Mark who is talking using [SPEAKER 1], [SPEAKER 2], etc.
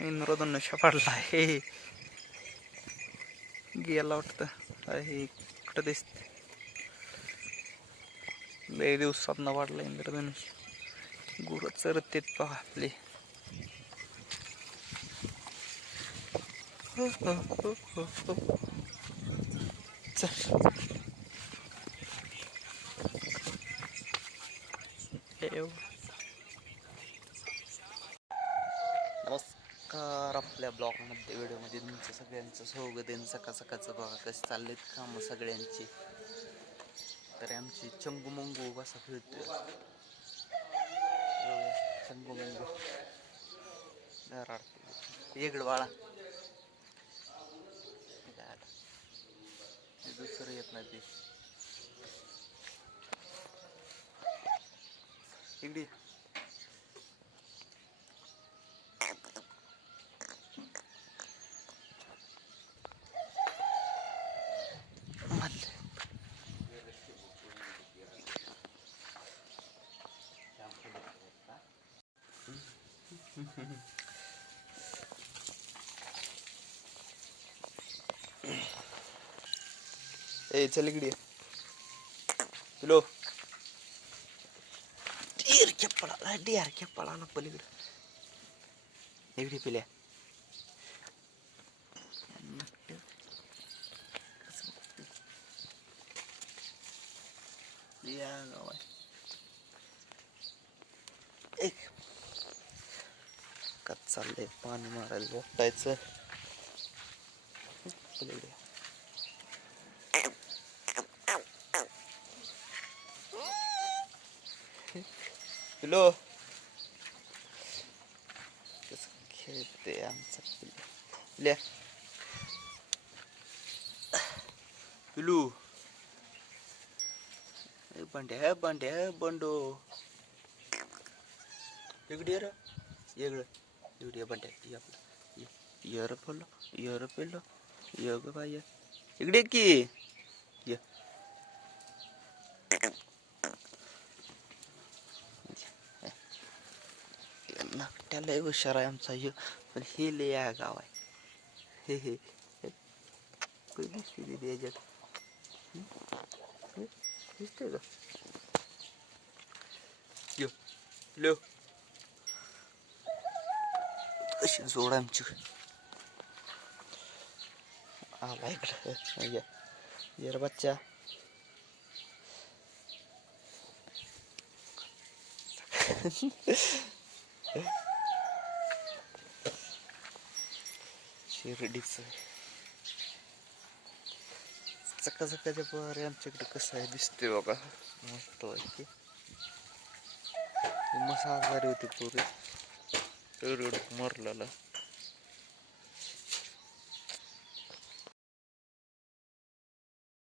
[SPEAKER 1] इंद्रधन नशा पडला आहे. गेला वाटतं. आहे कुठं दिसत? लय दिवसात न वाढला इंद्रधनुष गुरु चरतेत पहा आपले. हो, हो, हो, चल. एव. नमस्कार आपल्या ब्लॉगमध्ये व्हिडिओमध्ये तुमचं सगळ्यांचं स्वागत आहे. सकाळ सकाळचं बघा कसे चाललेत कामं सगळ्यांची. तर आमची चंगू मंगू कसा फिरतोय चंगू मंगू. इकडं बाळा दुसरं येत नाही ते. इकडे. ए चल इकडे हॅलो. डिअर क्या पळाला डिअर क्या पळाला पलीकडे इकडे पिल्या या गावात एक का चाललंय पाणी मारायला लोटायचं पिलो. खेळते आमचा पिल्लू पिल्या पिलू. ए, बंड्या बंड्या बंडो. इकडे ये रे. इकडे. बंड्या. ये पडलो ये ये रे पिल्लो ये ग बाई इकडे की ये नाट्याला हुशार आहे आमचा ह्यो. पण हे लय आहे गाव आहे. हे हे. हे. काही दिसते तिथे याच्यात हं? दिसतंय का? यो लो. कशी जोड आमची. आला इकडं. ये ये. रे बच्चा. शिर्डीचं सकाळ सकाळच्या पहारे आमच्याकडे कसं आहे दिसते बघा. मस्त वाटते मसा आजारी होती पूर्वी मरलेला.